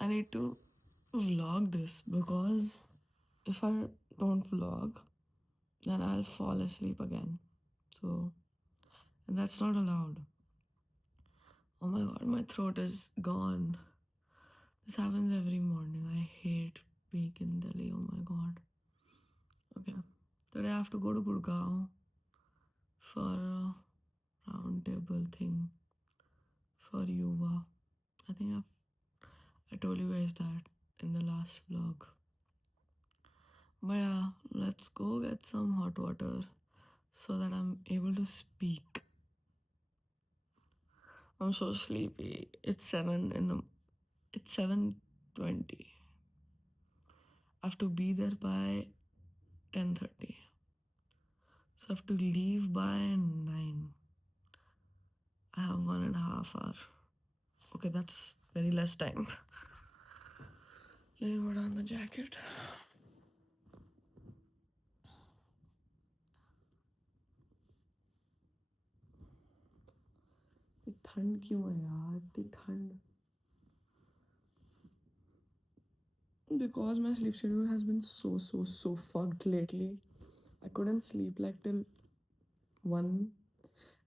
I need to vlog this because if I don't vlog, then I'll fall asleep again. So, and that's not allowed. Oh my god, my throat is gone. This happens every morning. I hate being in Delhi. Oh my god. Okay. Today I have to go to Gurgaon for a round table thing for Yuva. I think I told you guys that in the last vlog. But yeah, let's go get some hot water so that I'm able to speak. I'm so sleepy. It's 7:20. I have to be there by 10:30. So I have to leave by 9. I have 1.5 hours. Okay, that's very less time. Let me put on the jacket. इतनी ठंड क्यों है यार? इतनी ठंड. Because my sleep schedule has been so fucked lately. I couldn't sleep like till 1.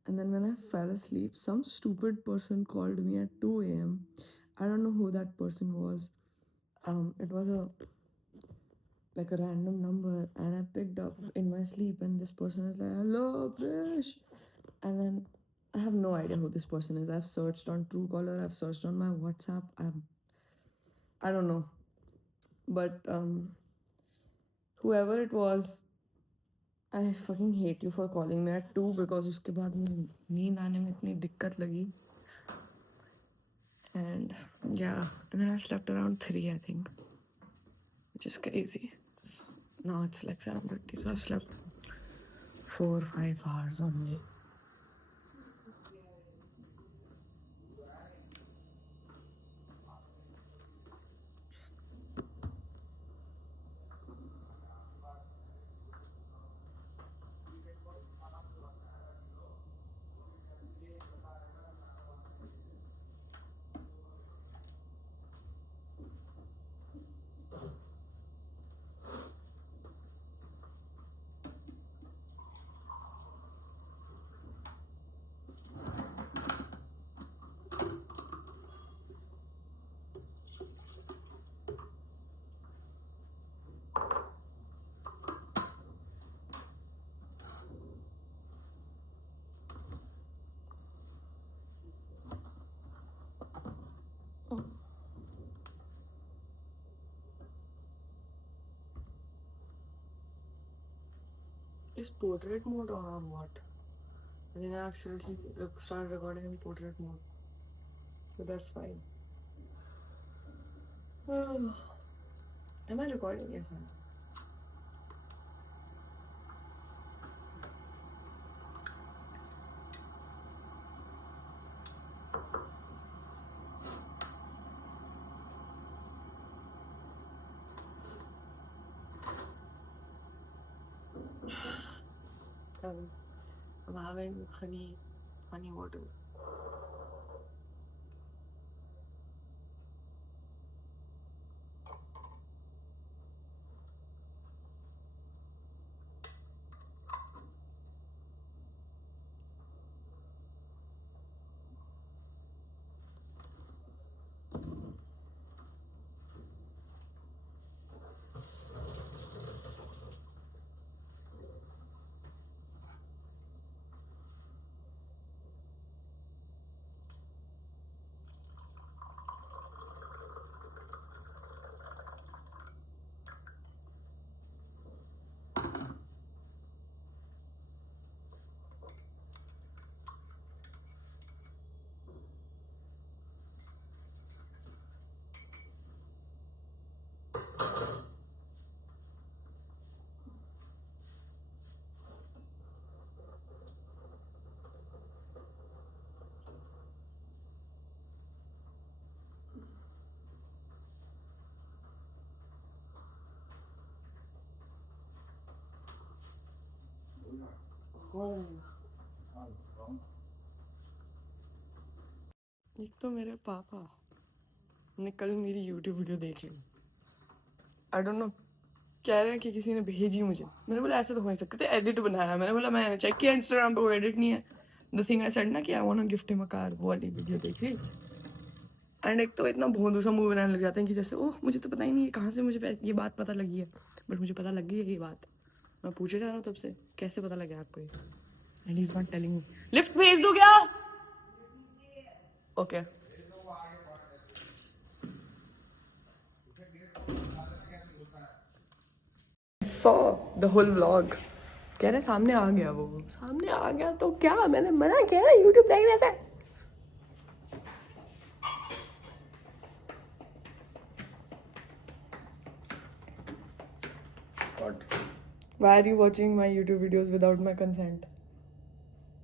And then when I fell asleep, some stupid person called me at 2 a.m. I don't know who that person was. It was a random number, and I picked up in my sleep, and this person is like, "Hello, Prish," and then I have no idea who this person is. I've searched on Truecaller, I've searched on my WhatsApp. I don't know, but whoever it was, I fucking hate you for calling me at 2 because उसके बाद मुझे नींद आने में इतनी दिक्कत लगी. And yeah, and then I slept around 3, I think, which is crazy. Now it's like 7:30, so I slept 4-5 hours only. Is portrait mode on or what? I think I accidentally started recording in portrait mode. But that's fine. Am I recording? Yes, I am. I'm having honey water. एक तो मेरे पापा ने कल मेरी YouTube video देख ली. I don't know, कह रहे हैं कि किसी ने भेजी मुझे. मैंने बोला ऐसे तो हो नहीं सकते, एडिट बनाया. मैंने बोला मैंने चेक किया इंस्टाग्राम पे, वो एडिट नहीं है. द थिंग आई सेड ना कि I want to gift him a car, वो वाली वीडियो देखी. एंड एक तो इतना भोंदू सा मुंह बनाने लग जाते हैं कि जैसे ओह मुझे तो पता ही नहीं है कहाँ से मुझे ये बात पता लगी है. बट मुझे पता लग गई है ये बात. मैं पूछे जा रहा हूँ तब से कैसे पता लगा आपको ये. And he is not telling me. Lift भेज दो क्या? Okay. Saw the whole vlog. कह रहे सामने आ गया, वो सामने आ गया तो क्या, मैंने मना किया ना यूट्यूब देखने से. Why are you watching my YouTube videos without my consent?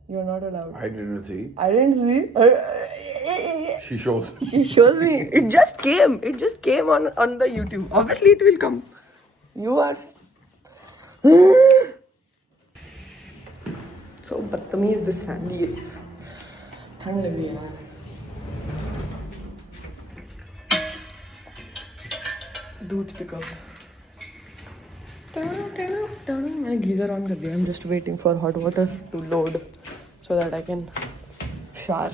You're not allowed. I didn't see. I didn't see. She shows. She shows me. It just came. It just came on the YouTube. Obviously, it will come. You are so बदतमीज this family is. ठंड लग रही है यार. दूध pickup. मैंने geyser on कर दिया. I'm just waiting for hot water to load so that I can shower.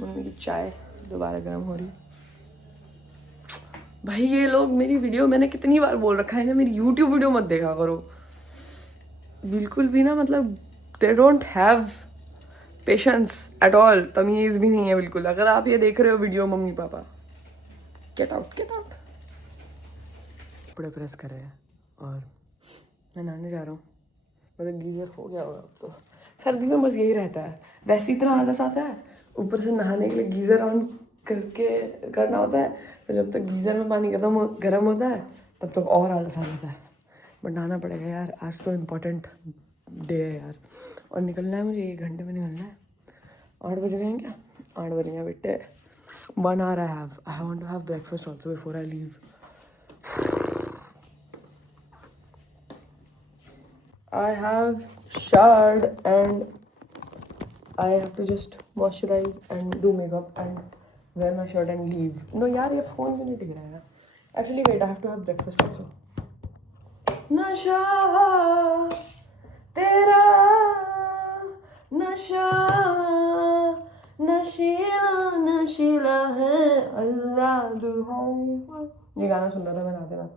Mummy की चाय दोबारा गर्म हो रही. भाई ये लोग मेरी वीडियो, मैंने कितनी बार बोल रखा है ना मेरी YouTube वीडियो मत देखा करो. बिल्कुल भी ना, मतलब they don't have patience at all. तमीज भी नहीं है बिल्कुल. अगर आप ये देख रहे हो video mummy papa, get out get out. कपड़े प्रेस कर रहे हैं और मैं नहाने जा रहा हूँ. मतलब गीजर हो गया होगा अब तो. सर्दी में बस यही रहता है. वैसे इतना आलस आता है, ऊपर से नहाने के लिए गीजर ऑन करके करना होता है. तो जब तक गीजर में पानी गर्म होता है तब तक और आलस आ जाता है. बट नहाना पड़ेगा यार, आज तो इम्पोर्टेंट डे है यार. और निकलना है मुझे, 1 घंटे में निकलना है. 8 बजे गए क्या? 8 बजे गए बेटे. 1 hour I want to have breakfast also before I leave. I have showered and I have to just moisturize and do makeup and wear my shirt and leave. No यार ये phone क्यों नहीं टिक रहा है? Actually wait, I have to have breakfast also. नशा तेरा नशा नशीला नशीला है अल्लाह दुहाई. ये गाना सुन रहा था मैं नहाते नहाते.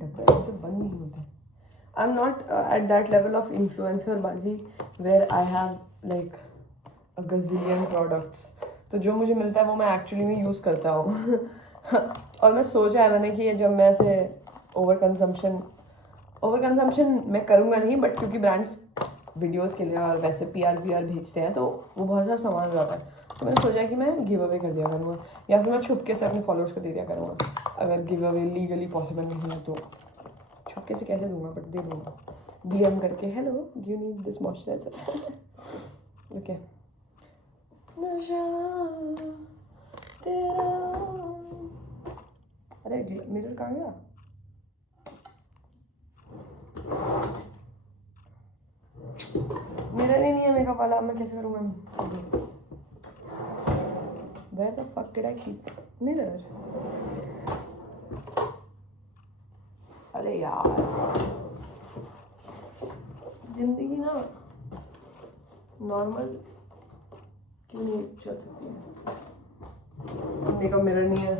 डब्बे ऐसे बंद नहीं होते. I am not at that level of influencer बाजी where I have like a gazillion products. तो जो मुझे मिलता है वो मैं एक्चुअली में यूज़ करता हूँ. और मैं सोचा है मैंने कि ये जब मैं ऐसे ओवर कंजम्पशन मैं करूँगा नहीं, बट क्योंकि ब्रांड्स वीडियोस के लिए और वैसे PR भेजते हैं तो वो बहुत सारा सामान हो जाता है. तो मैंने सोचा कि मैं गिव अवे कर दिया करूँगा, या फिर मैं छुपके से अपने फॉलोअर्स को दे दिया करूँगा. अगर गिव अवे लीगली पॉसिबल नहीं है तो छुपके से कैसे दूंगा, बट दे दूँगा. DM करके hello you need this moisturiser. Okay. नशा तेरा. अरे मिरर कहाँ गया? मिरर ही नहीं है मेकअप वाला. मैं कैसे करूँगा? Where the fuck did I keep mirror? अरे यार जिंदगी ना नॉर्मल क्यों नहीं चल सकती है. मेकअप मिरर नहीं है.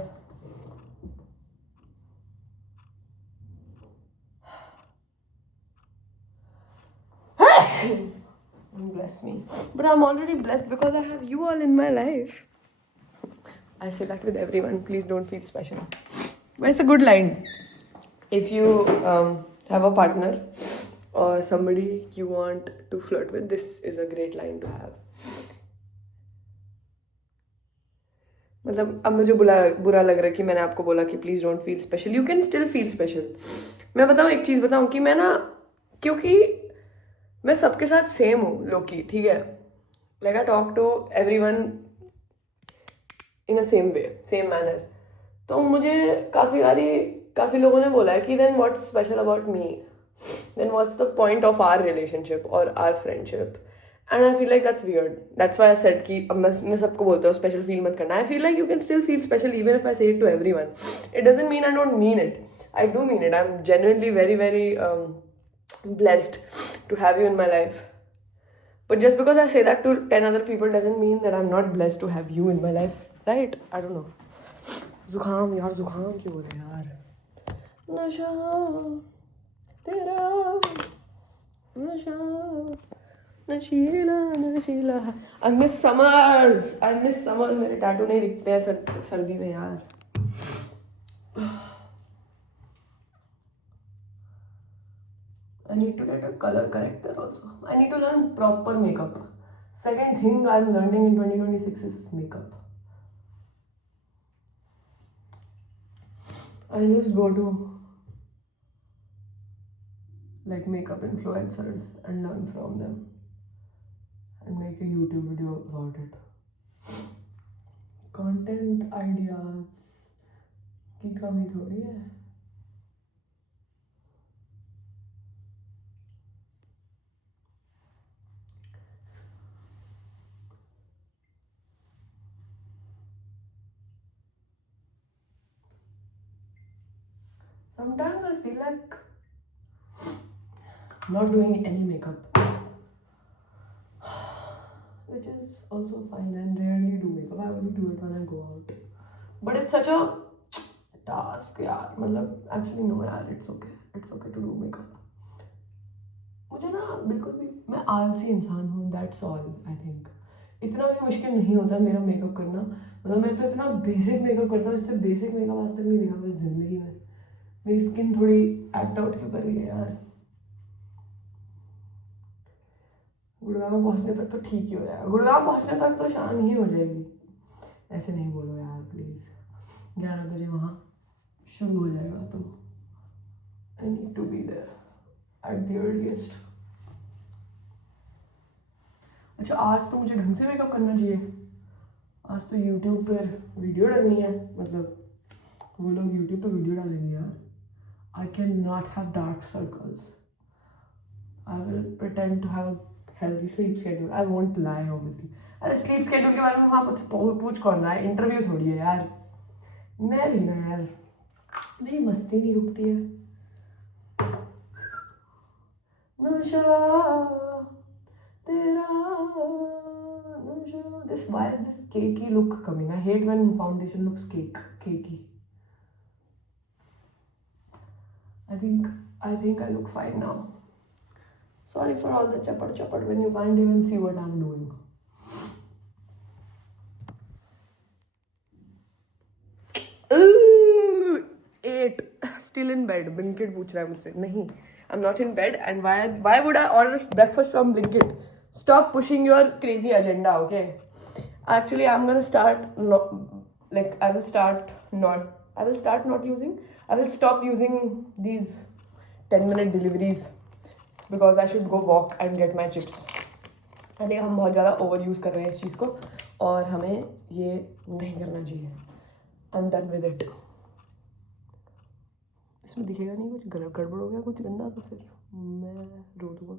Bless me. But I'm already blessed because I have you all in my life. I say that with everyone. Please don't feel special. But it's a good line. If you have a partner or somebody you want to flirt with, this is a great line to have. मतलब अब मुझे बुरा लग रहा है कि मैंने आपको बोला कि please don't feel special. You can still feel special. मैं बताऊँ एक चीज़ बताऊँ कि मैं ना, क्योंकि मैं सबके साथ सेम हूँ लोकी, ठीक है, like I talk to everyone in a same way, same manner. तो मुझे काफ़ी लोगों ने बोला है कि then what's special about me, then what's the point of our relationship और our friendship. And I feel like that's weird, that's why I said कि अब मैं सबको बोलता हूँ स्पेशल फील मत करना। I feel like you can still feel special even if I say it to everyone. It doesn't mean I don't mean it, I do mean it. I am genuinely very very blessed to have you in my life. But just because I say that to 10 other people doesn't mean that I'm not blessed to have you in my life, right? I don't know. जुखाम यार, जुखाम क्यों हो रहा है यार? नशा तेरा, नशा नशीला नशीला। I miss summers, I miss summers। मेरे टैटू नहीं दिखते हैं सर्दी में यार। I need to get a color corrector also. I need to learn proper makeup. Second thing I'm learning in 2026 is makeup. I'll just go to like makeup influencers and learn from them and make a YouTube video about it. Content ideas की कमी थोड़ी है। Sometimes I feel like not doing any makeup, which is also fine, and rarely do makeup. I only do it when I go out. But it's such a task यार, मतलब actually no यार, it's okay to do makeup. मुझे ना बिल्कुल भी, मैं आलसी इंसान हूँ, that's all I think. इतना भी मुश्किल नहीं होता मेरा मेकअप करना, मतलब मैं तो इतना बेसिक मेकअप करता हूँ, इससे बेसिक मेकअप आज तक नहीं देखा मेरी जिंदगी में। मेरी स्किन थोड़ी एक्ट आउट क्यों कर रही है यार? गुड़गांव पहुंचने तक तो ठीक ही हो जाएगा, गुड़गांव पहुंचने तक तो शाम ही हो जाएगी। ऐसे नहीं बोलो यार प्लीज़, 11 बजे वहाँ शुरू हो जाएगा, तो I need to be there at the earliest. अच्छा, आज तो मुझे ढंग से मेकअप करना चाहिए, आज तो यूट्यूब पर वीडियो डालनी है, मतलब वो लोग यूट्यूब पर वीडियो डालेंगे यार। I can not have dark circles, I will pretend to have healthy sleep schedule, I won't lie obviously. अरे स्लीप शेड्यूल के बारे में वहाँ पूछ कौन रहा है, इंटरव्यू थोड़ी है यार। मैं भी ना यार, मेरी मस्ती नहीं रुकती है। नशा तेरा नशा, this, why is this cakey look coming? I hate when foundation looks cakey. I think I look fine now. Sorry for all the chapad when you can't even see what I'm doing. Ooh, 8 still in bed. Blinkit पूछ रहा है मुझसे, नहीं, I'm not in bed, and why would I order breakfast from Blinkit? Stop pushing your crazy agenda, okay? Actually, I will stop using these 10-minute deliveries because I should go walk and get my chips. I think हम बहुत ज़्यादा over use कर रहे हैं इस चीज़ को, और हमें ये नहीं करना चाहिए। I'm done with it. इसमें दिखेगा नहीं कुछ गड़बड़ हो गया, कुछ गंदा, तो फिर मैं रो दूँगा।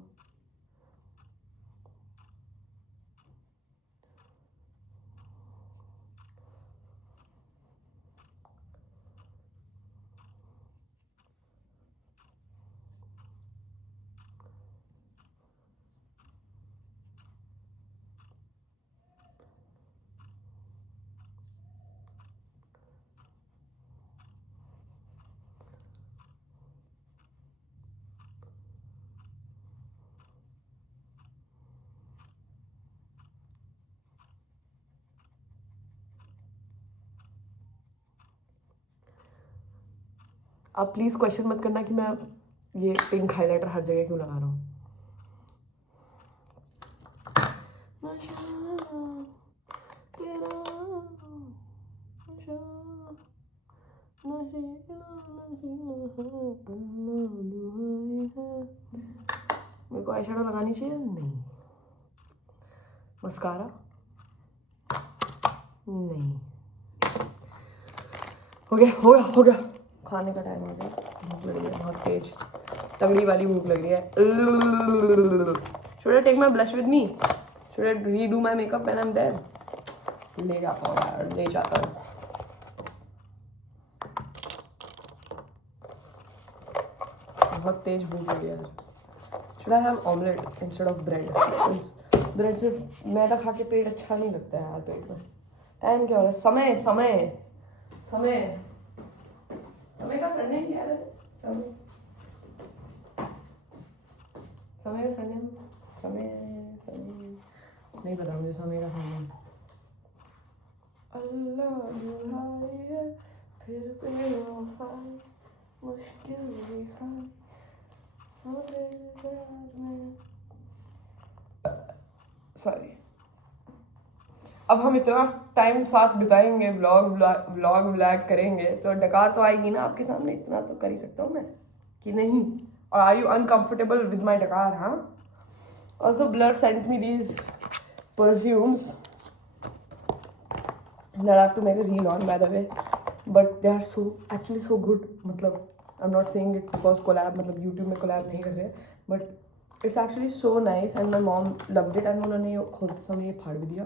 आप प्लीज़ क्वेश्चन मत करना कि मैं ये पिंक हाइलाइटर हर जगह क्यों लगा रहा हूँ। मेरे को आई शेडो लगानी चाहिए? नहीं। मस्कारा? नहीं। हो गया। खाने का टाइम हो गया। भूख लग रही है बहुत तेज, तगड़ी वाली भूख लग रही है। Should I take my blush with me? Should I redo my makeup when I'm there? ले जाता हूँ यार, ले जाता हूँ। बहुत तेज भूख लगी यार। Should I have omelette instead of bread? Because bread से मैदा खा के पेट अच्छा नहीं लगता है यार पेट में। टाइम क्या हो रहा है? समय का सरनेम क्या है? समय का सरनेम समय नहीं पता मुझे समय का सरनेम। अल्लाह दुहाई है फिर बेवफाई मुश्किल रिहाई सॉरी। अब हम इतना टाइम साथ बिताएंगे, व्लॉग करेंगे तो डकार तो आएगी ना आपके सामने। इतना तो कर ही सकता हूँ मैं कि नहीं। और are you uncomfortable with my डकार? हाँ। Also Blur sent me these perfumes that I have to make a reel on, by the way, but they are actually so good. मतलब I'm not saying it because collab, मतलब YouTube में collab नहीं कर रहे, but it's actually so nice and my mom loved it and उन्होंने खुद समय ये फाड़ भी दिया।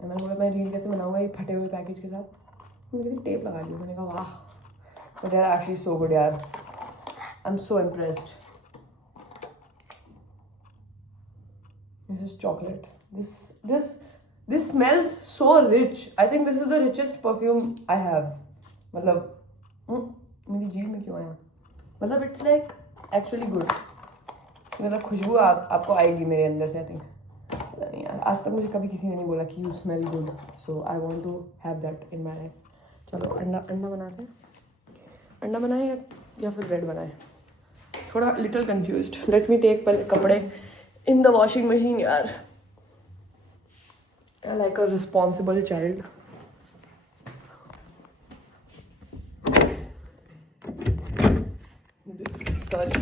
मैंने बोला मैं रील कैसे बनाऊंगा ये फटे हुए पैकेज के साथ। मैंने टेप लगा ली। मैंने कहा वाह, but they are actually so good यार। I'm so impressed. This is chocolate. This smells so rich. I think this is the richest perfume I have. मतलब मेरी जीभ में क्यों आया? मतलब it's like actually good. मतलब खुशबू आपको आएगी मेरे अंदर से। I think पता नहीं यार, आज तक मुझे कभी किसी ने नहीं बोला कि you smell good. So I want to have that in my life. चलो अंडा बनाते हैं। अंडा बनाए या फिर ब्रेड बनाए? थोड़ा little confused. Let me take पहले कपड़े in the washing machine यार। Like a responsible child. Sorry.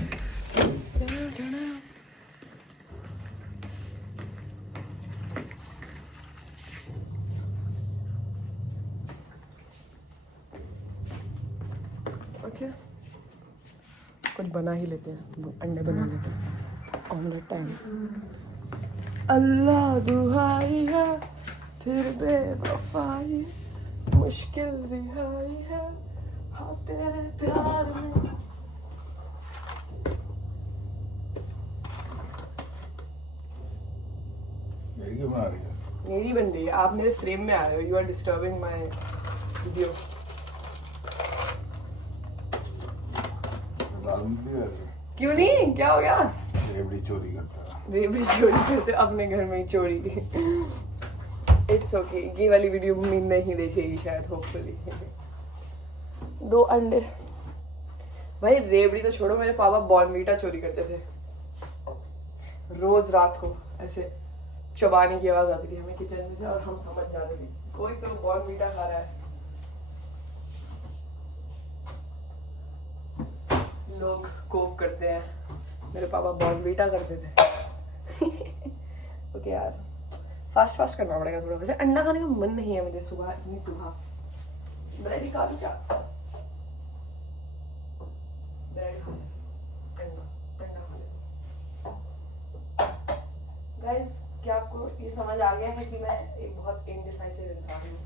Okay. कुछ बना ही लेते हैं, अंडे बना लेते हैं। Omelette time. अल्लाह दुहाई है फिर बेवफाई मुश्किल रिहाई है हाँ तेरे प्यार में। मेरी क्यों बना रही है? मेरी बन रही है। आप मेरे फ्रेम में आ रहे हो। You are disturbing my video. क्यों नहीं? क्या हो गया? रेबड़ी चोरी करता है। रेबड़ी चोरी करते अपने घर में ही चोरी। It's okay. ये वाली वीडियो मम्मी नहीं देखेगी शायद, होपफुली। 2 अंडे। भाई रेबड़ी तो छोड़ो, मेरे पापा बॉर्नवीटा चोरी करते थे। रोज रात को ऐसे चबाने की आवाज आती थी हमें किचन में से और हम समझ जाते थे कोई तो बॉर्नवीटा खा रहा है। लोग कोक करते हैं, मेरे पापा बॉर्नवीटा करते थे। ओके यार, फास्ट करना पड़ेगा थोड़ा। वैसे अंडा खाने का मन नहीं है मुझे सुबह, इतनी सुबह। ब्रेड ही खा लूं क्या? ब्रेड खा ले, अंडा खा ले। गाइस, क्या आपको ये समझ आ गया है कि मैं एक बहुत इनडिसाइसिव इंसान हूँ?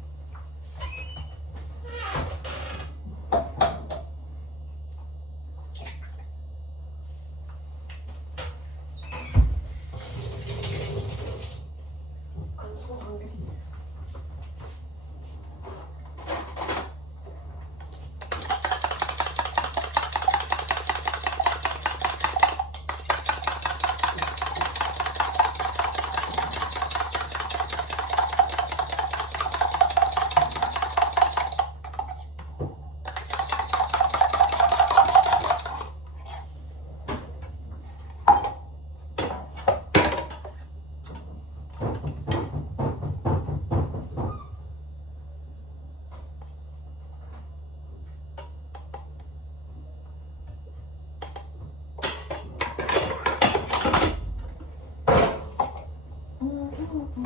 I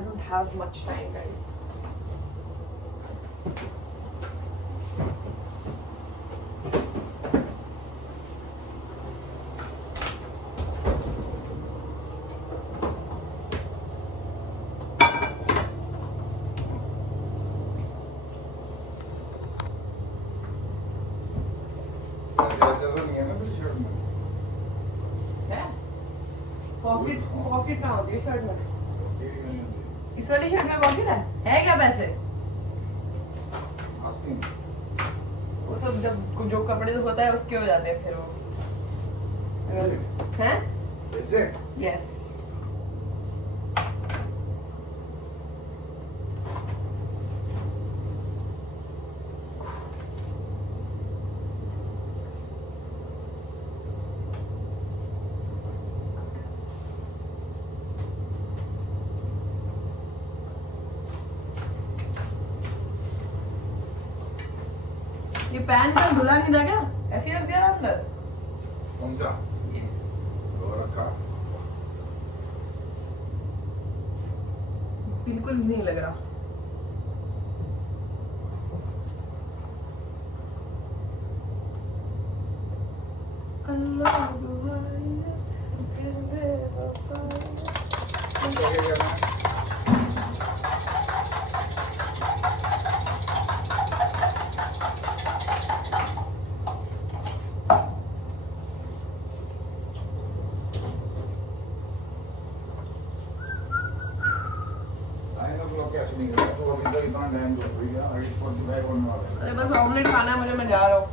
don't have much time, guys. ऐसे तो नहीं है ना मेरी शर्ट में। है? पॉकेट कहाँ होती है शर्ट में? इस वाली शर्ट में पॉकेट है क्या पैसे? Asking. वो तो जब जो कपड़े होता है उसके हो जाते हैं फिर वो हैं? Is it? यस ये पैंट का धुला नहीं था क्या? ऐसे ही रख दिया था अंदर? कौन सा? वो रखा। बिल्कुल भी नहीं लग रहा। अल्लाह दुआएं फिर बेवफाएं। क्या करना है? कैसे नहीं करता तो अभी तो इतना टाइम तो हो गया अभी 45 होने वाला है। अरे बस ऑमलेट खाना है मुझे, मैं जा रहा हूँ।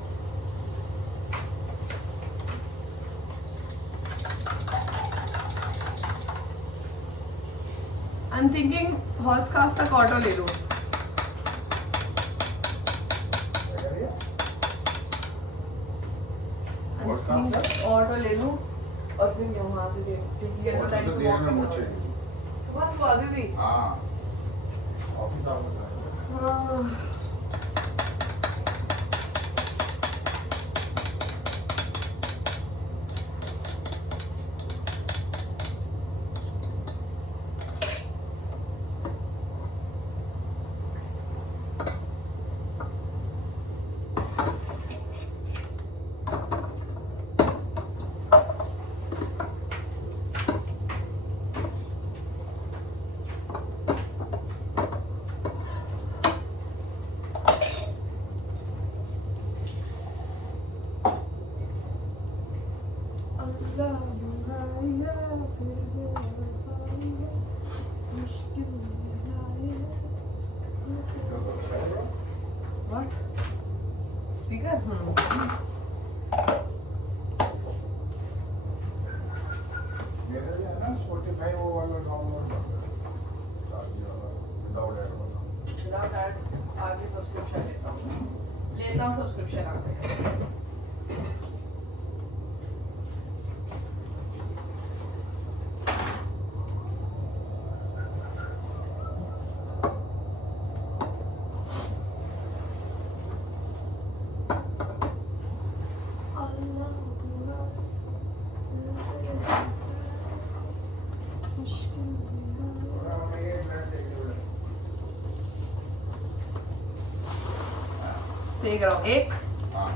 I am thinking Hauz Khas तक ऑटो ले लूँ। क्या कर दिया? Horse cast तक? ऑटो ले लूँ और फिर मैं वहाँ से क्योंकि येलो और लाइन तो पे देर walk में करना पहुंचे। होगा। सुबह अभी भी हाँ ऑफिस आ गया। हाँ। What? Speaker? मेरे लिए है ना Spotify वो वाला डाउनलोड कर विदाउट एड वाला। Without that, आगे सब्सक्रिप्शन लेता हूँ सब्सक्रिप्शन आगे। सेक रहा हूँ एक। हाँ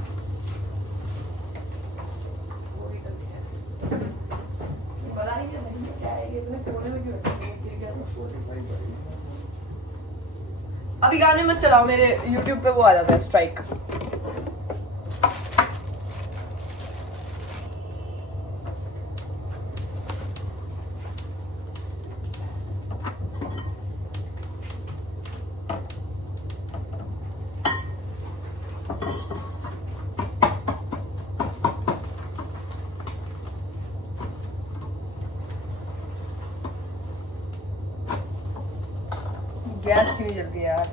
पता नहीं क्या है ये इतने कोने में क्यों रखा है? Spotify करेंगे। अभी गाने मत चलाओ, मेरे YouTube पे वो आ जाता है स्ट्राइक। गैस क्यों नहीं जलती यार?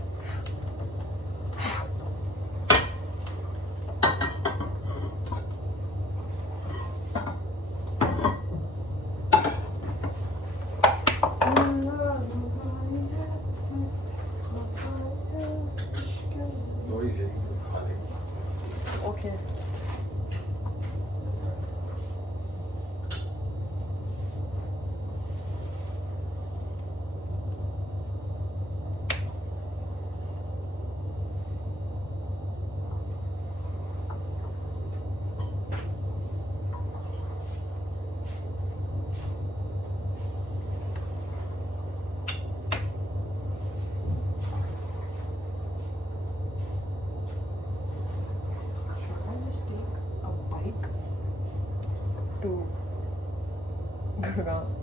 गुड़गांव।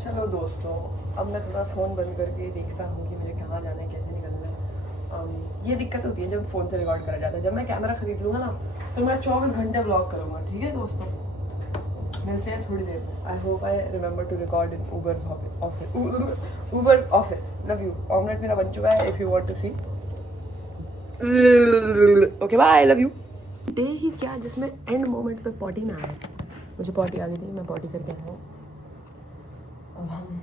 चलो दोस्तों, अब मैं थोड़ा फ़ोन बंद करके देखता हूँ कि मुझे कहाँ जाना है, कैसे निकलना है। ये दिक्कत होती है जब फ़ोन से रिकॉर्ड करा जाता है। जब मैं कैमरा खरीद लूँगा ना तो मैं 24 घंटे ब्लॉग करूँगा। ठीक है दोस्तों, मिलते हैं थोड़ी देर में। I hope I remember to record in Uber's office. Love you. Omelette मेरा बन चुका है, if you want to see. Okay bye, love you. डे ही क्या जिसमें एंड मोमेंट पे पॉटी ना आए। मुझे पॉटी आ गई थी, मैं पॉटी करके आया हूँ। अब हम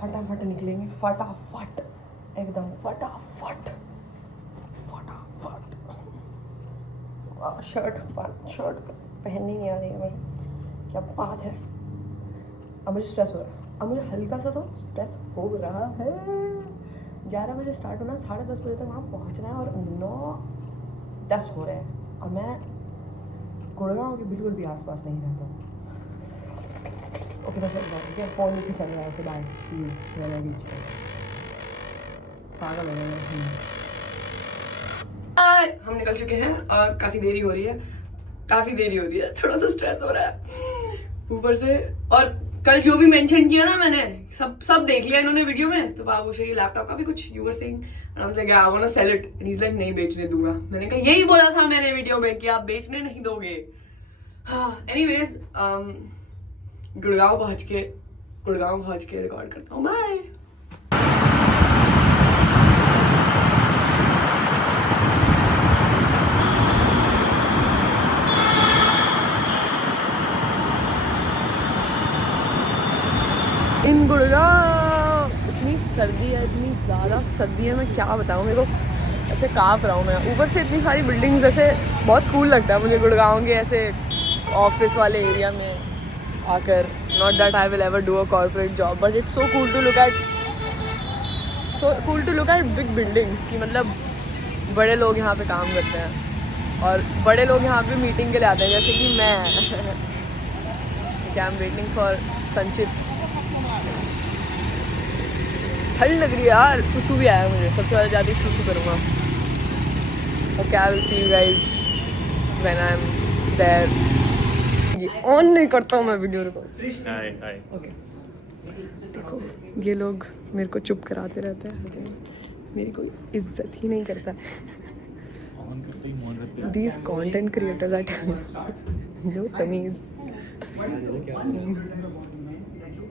फटाफट निकलेंगे, फटाफट, एकदम फटाफट। शर्ट पहननी नहीं आ रही है मुझे, क्या बात है। अब मुझे स्ट्रेस हो रहा है, अब मुझे हल्का सा तो स्ट्रेस हो रहा है। 11 बजे स्टार्ट होना, 10:30 बजे तक वहाँ पहुँचना है और 9:10 हो रहे हैं और मैं गुड़गांव के बिल्कुल भी आसपास नहीं रहता हूँ। ओके बस ठीक है, फ़ोन भी चल रहा है। Okay bye, see you when I reach. पागल हो गया मैं। हम निकल चुके हैं और काफ़ी देरी हो रही है, थोड़ा सा स्ट्रेस हो रहा है ऊपर से। और कल जो भी मेंशन किया ना मैंने, सब देख लिया इन्होंने वीडियो में। तो बाबू से ये लैपटॉप का भी कुछ you were saying and I was like I want to sell it and he is like नहीं बेचने दूंगा। मैंने कहा यही बोला था मैंने वीडियो में कि आप बेचने नहीं दोगे। एनीवेज गुड़गांव पहुंच के रिकॉर्ड करता हूँ। बाय। इन गुड़गांव इतनी सर्दी है, इतनी ज़्यादा सर्दी है, मैं क्या बताऊँ। मेरे को ऐसे काँप रहा हूँ मैं। ऊपर से इतनी सारी बिल्डिंग्स, ऐसे बहुत कूल लगता है मुझे गुड़गांव के ऐसे ऑफिस वाले एरिया में आकर। Not that I will ever do a corporate job, but it's so cool to look at big buildings की मतलब बड़े लोग यहाँ पे काम करते हैं और बड़े लोग यहाँ पे मीटिंग के लिए आते हैं, जैसे कि मैं। आई एम वेटिंग फॉर संचित। ठंड लग रही है यार, सुसु भी आया मुझे। सबसे ज़्यादा जाती सुसु करूँगा। Okay, I will see you guys when I am there. ये ऑन नहीं करता हूँ मैं वीडियो रिकॉर्ड। ओके, देखो ये लोग मेरे को चुप कराते रहते हैं, मेरी कोई इज्जत ही नहीं करता है। These content creators are telling no तमीज़।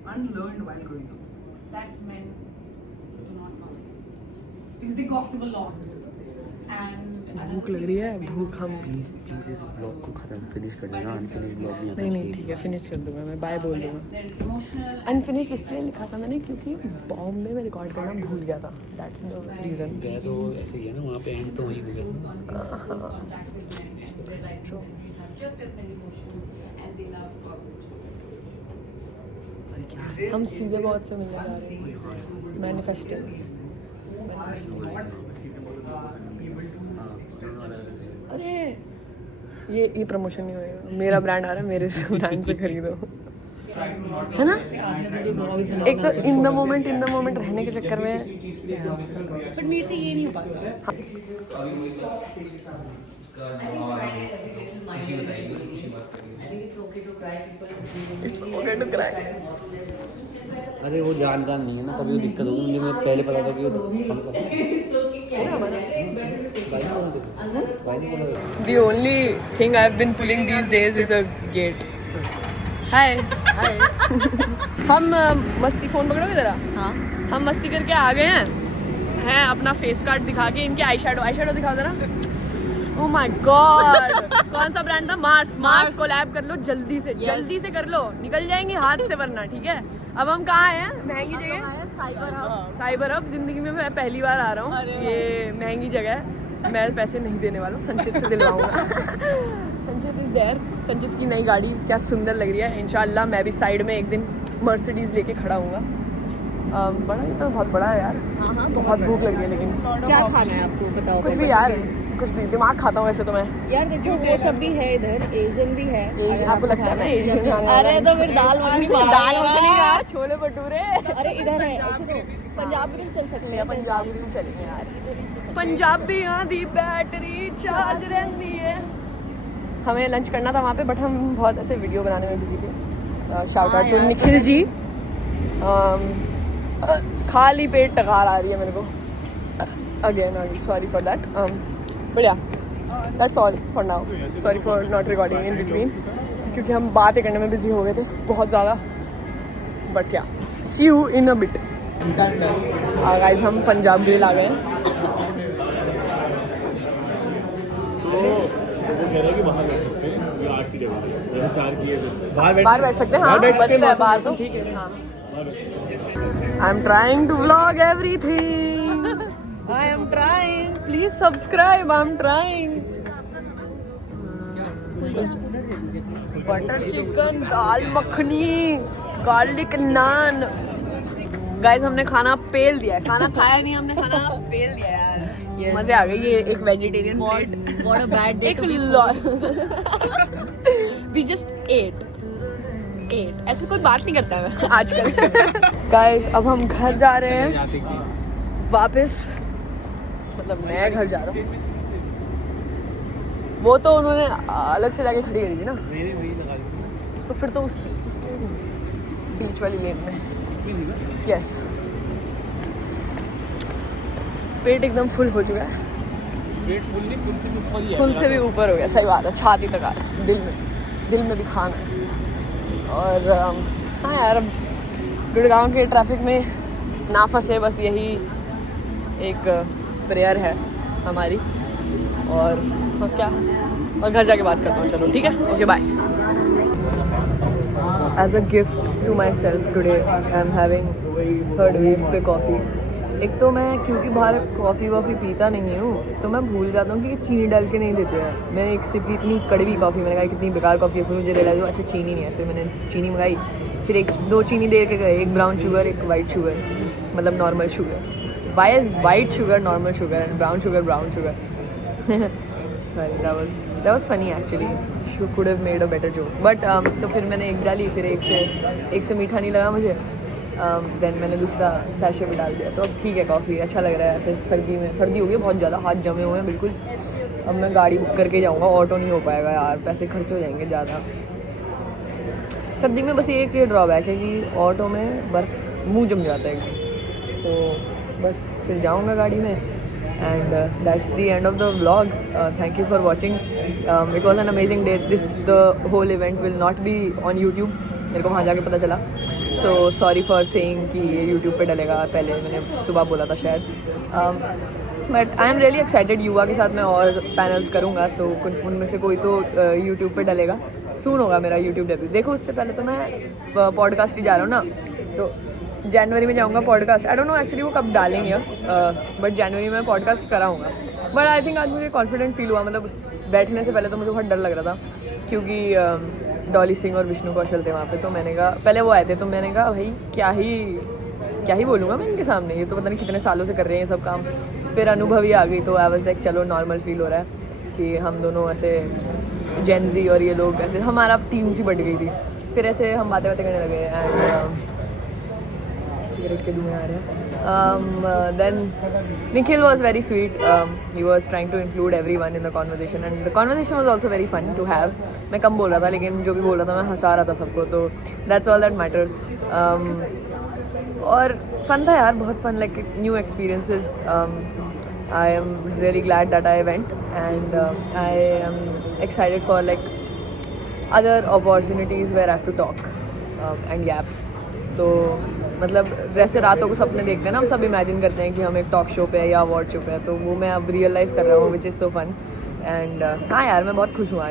Unlearned while growing up. That men do not know. Because they gossip a lot. And भूख लग रही है, भूख हम प्लीज इस ब्लॉग को खत्म फिनिश कर देना। अनफिनिश ब्लॉग नहीं ठीक है, फिनिश कर दूंगा मैं, बाय बोल दूंगा। they're emotional. अनफिनिश्ड इसलिए लिखा था मैंने क्योंकि बॉम्बे में रिकॉर्ड करना भूल गया था, दैट्स द रीज़न। गया तो ऐसे ही है ना, वहाँ पे एंड तो वही हो गया। Contact with men in their life. They have just as many emotions and they love gossip. हम सीधे बहुत से मिलने जा रहे हैं। मैनिफेस्टिंग। अरे ये प्रमोशन नहीं होएगा, मेरा ब्रांड आ रहा है, मेरे ब्रांड से खरीदो, है ना। एक तो इन द मोमेंट रहने के चक्कर में। But मेरे से ये नहीं हो पाता। It's okay to cry. अरे वो जानकार नहीं है ना, तभी वो दिक्कत होगी। मुझे पहले पता था कि The only thing I've been pulling these days is a gate. Hi. हम मस्ती, फोन पकड़ो इधर। हाँ, हम मस्ती करके आ गए हैं अपना फेस कार्ड दिखा के। इनके आई शेडो दिखाओ जरा। ओह माय गॉड, कौन सा ब्रांड था? मार्स कोलैब कर लो जल्दी से कर लो, निकल जाएंगे हाथ से वरना। ठीक है, अब हम कहाँ हैं? महंगी जगह, साइबर हब। जिंदगी में मैं पहली बार आ रहा हूँ, ये महंगी जगह है। मैं पैसे नहीं देने वाला हूँ, संचित से दिलवाऊंगा। संचित इज देयर। संचित की नई गाड़ी क्या सुंदर लग रही है। इंशाल्लाह मैं भी साइड में एक दिन मर्सिडीज लेके खड़ा हूँगा। बड़ा, ये तो बहुत बड़ा है यार। हाँ, बहुत भूख लग रही है। लेकिन क्या खाना है आपको बताओ? कुछ भी यार, कुछ भी दिमाग खाता हूँ वैसे तो मैं। यार देखो वो सब भी है इधर, एशियन भी है। अगर आपको लगता है मैं एशियन खाने वाला अरे तो फिर दाल मखनी दाल मखनी का छोले भटूरे। अरे इधर है ऐसे तो पंजाब भी चल सकते हैं। पंजाब भी चलेंगे यार, पंजाबियां दी बैटरी चार्ज रहती है। हमें लंच करना था वहाँ पे बट हम बहुत ऐसे वीडियो बनाने में बिजी थे। Shout out to Nikhil ji. खाली पेट टकार आ रही है मेरे को again, sorry for that. But yeah that's all for now, sorry for not recording in between, क्योंकि हम बातें करने में बिजी हो गए थे बहुत ज़्यादा। But yeah see you in a bit. Guys हम पंजाब ग्रिल आ गए। बाहर बैठ सकते हैं, हाँ बचते हैं बाहर तो ठीक है। हाँ I am trying to vlog everything, I am trying, please subscribe, I am trying. Butter chicken, dal makhani, garlic naan. Guys हमने खाना पेल दिया है, खाना खाया नहीं हमने, खाना पेल दिया यार। मजे आ गए। ये एक vegetarian plate, what a bad day एक वी जस्ट एट ऐसे कोई बात नहीं करता है आजकल। गाइस अब हम घर जा रहे हैं वापस, मतलब मैं घर जा रहा हूँ। वो तो उन्होंने अलग से लाके खड़ी करी थी ना, तो फिर तो उस बीच वाली लेन में। यस पेट एकदम फुल हो चुका है, फुल से भी ऊपर हो गया। सही बात है, छाती तक आ रहा है, दिल में भी खाना है। और हाँ यार अब गुड़गांव के ट्रैफिक में ना फंसे, बस यही एक प्रेयर है हमारी। और क्या, और घर जाके बात करता हूँ। चलो ठीक है, okay bye. As a gift to myself today I am having Third Wave पे कॉफ़ी। एक तो मैं क्योंकि बाहर कॉफ़ी वॉफ़ी पीता नहीं हूँ तो मैं भूल जाता हूँ कि चीनी डाल के नहीं देते हैं। मैंने एक सिप इतनी कड़वी कॉफ़ी, मैंने कहा कितनी बेकार कॉफ़ी है, फिर मुझे रियलाइज हुआ अच्छा चीनी नहीं है। फिर मैंने चीनी मंगाई, फिर दो चीनी दे के गए, एक ब्राउन शुगर एक वाइट शुगर, मतलब normal sugar. Why is white sugar normal sugar and brown sugar sorry that was funny actually, she could have made a better joke but तो फिर मैंने एक डाली, फिर एक से मीठा नहीं लगा मुझे, देन मैंने दूसरा सैशे में डाल दिया। तो अब ठीक है, कॉफ़ी अच्छा लग रहा है। ऐसे सर्दी हो गई बहुत ज़्यादा, हाथ जमे हुए हैं बिल्कुल। अब मैं गाड़ी बुक करके जाऊँगा, ऑटो नहीं हो पाएगा यार, पैसे खर्च हो जाएंगे ज़्यादा। सर्दी में बस एक ये ड्रॉबैक है कि ऑटो में बर्फ़ मुँह जम जाता है एकदम, तो बस फिर जाऊँगा गाड़ी में। And that's the end of the vlog. Thank you for watching. It was an amazing day. The whole event will not be on YouTube. मेरे को वहाँ जाके पता चला. So sorry for saying कि ये YouTube पे डलेगा, पहले मैंने सुबह बोला था शायद. But I am really excited. युवा के साथ मैं और पैनल्स करूँगा, तो उनमें से कोई तो YouTube पे डलेगा. Soon होगा मेरा YouTube डेब्यू. देखो उससे पहले तो मैं पॉडकास्ट ही जा रहा हूँ ना, तो जनवरी में जाऊँगा podcast. I don't know actually वो कब डालेंगे, बट जनवरी में पॉडकास्ट कराऊँगा। बट आई थिंक आज मुझे कॉन्फिडेंट फील हुआ, मतलब बैठने से पहले तो मुझे बहुत डर लग रहा था, क्योंकि डॉली सिंह और विष्णु कौशल थे वहाँ पे। तो मैंने कहा, पहले वो आए थे तो मैंने कहा भाई क्या ही बोलूँगा मैं इनके सामने, ये तो पता नहीं कितने सालों से कर रहे हैं ये सब काम। फिर अनुभवी आ गई, तो आई वाज लाइक चलो नॉर्मल फील हो रहा है कि हम दोनों ऐसे जेनजी और ये लोग ऐसे, हमारा टीम सी बढ़ गई थी। फिर ऐसे हम बातें करने लगे एंड सिगरेट के धुएं आ रहे हैं। Then Nikhil was very sweet. He was trying to include everyone in the conversation and the conversation was also very fun to have. मैं कम बोल रहा था, लेकिन जो भी बोल रहा था मैं हंसा रहा था सबको, तो that's all that matters. और फन था यार, बहुत fun, like new experiences. I am really glad that I went and I am excited for like other opportunities where I have to talk and yap. तो मतलब जैसे रातों को सपने देखते हैं ना हम सब, इमेजिन करते हैं कि हम एक टॉक शो पे है या अवार्ड शो पे है, तो वो मैं अब रियल लाइफ कर रहा हूँ, which is so fun. And हाँ यार मैं बहुत खुश हूँ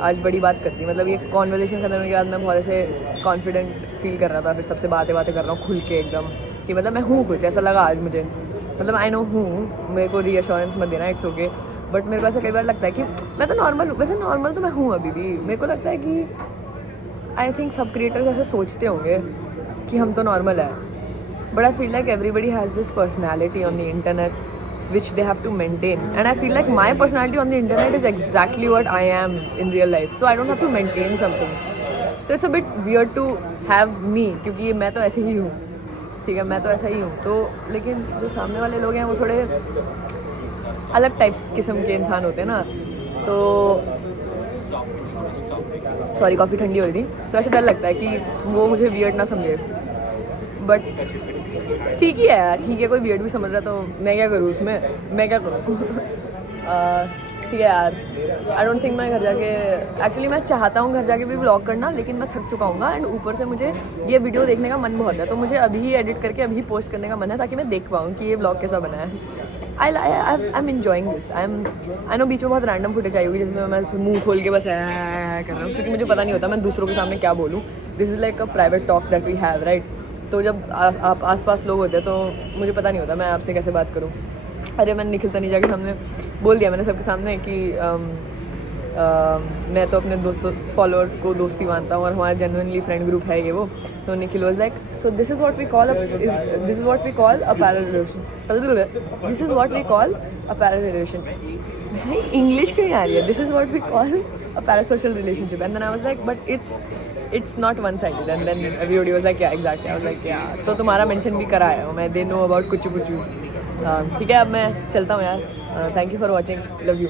आज बड़ी बात करती, मतलब ये कॉन्वर्सेशन खत्म होने के बाद मैं बहुत ऐसे कॉन्फिडेंट फील कर रहा था। फिर सबसे बातें कर रहा हूँ खुल के एकदम, कि मतलब मैं हूँ कुछ, ऐसा लगा आज मुझे, मतलब आई नो हूँ, मेरे को रीअश्योरेंस मत देना, इट्स ओके। बट मेरे को ऐसा कई बार लगता है कि मैं तो नॉर्मल हूँ, वैसे नॉर्मल तो मैं हूँ अभी भी। मेरे को लगता है कि आई थिंक सब क्रिएटर्स ऐसे सोचते होंगे कि हम तो नॉर्मल है, but I feel like everybody has this personality on the internet which they have to maintain. And I feel like my personality on the internet is exactly what I am in real life. So I don't have to maintain something. So it's a bit weird to have me, क्योंकि मैं तो ऐसे ही हूँ, ठीक है, मैं तो ऐसा ही हूँ. तो लेकिन जो सामने वाले लोग हैं वो थोड़े अलग टाइप किस्म के इंसान होते हैं ना. तो सॉरी कॉफ़ी ठंडी हो रही थी, तो ऐसे डर लगता है कि वो मुझे वियर्ड ना समझे. बट ठीक ही है यार, ठीक है, कोई वियर्ड भी समझ रहा है तो मैं क्या करूँ उसमें, मैं क्या करूँ. ठीक है यार. आई डोंट थिंक मैं घर जाके, एक्चुअली मैं चाहता हूँ घर जाके भी व्लॉग करना, लेकिन मैं थक चुका हूँ. एंड ऊपर से मुझे ये वीडियो देखने का मन बहुत है, तो मुझे अभी ही एडिट करके अभी पोस्ट करने का मन है, ताकि मैं देख पाऊँ कि ये व्लॉग कैसा बना है. I am enjoying this. I know बीच में बहुत रैंडम फुटेज आई हुई, जिसमें मैं मुंह खोल के बस कर रहा हूँ, क्योंकि मुझे पता नहीं होता मैं दूसरों के सामने क्या बोलूँ. This is like a private talk that we have, right. तो जब आप आसपास लोग होते हैं तो मुझे पता नहीं होता मैं आपसे कैसे बात करूँ. अरे मैंने निखिल तनीजा के सामने बोल दिया, मैंने सबके सामने कि मैं तो अपने दोस्तों फॉलोअर्स को दोस्ती मानता हूँ और हमारा जेन्युइनली फ्रेंड ग्रुप है ये वो. तो Nikhil was like, so this is what we call a parallel relation. This is what we call a parallel relation. भाई इंग्लिश क्यों आ रही है. This is what we call a parasocial relationship. And then I was like, but it's not one sided. And then everybody was like, yeah, exactly. I was like, yeah. तो तुम्हारा mention भी करा है मैं, they know about कुछ. ठीक है, अब मैं चलता हूँ यार. Thank you for watching, love you.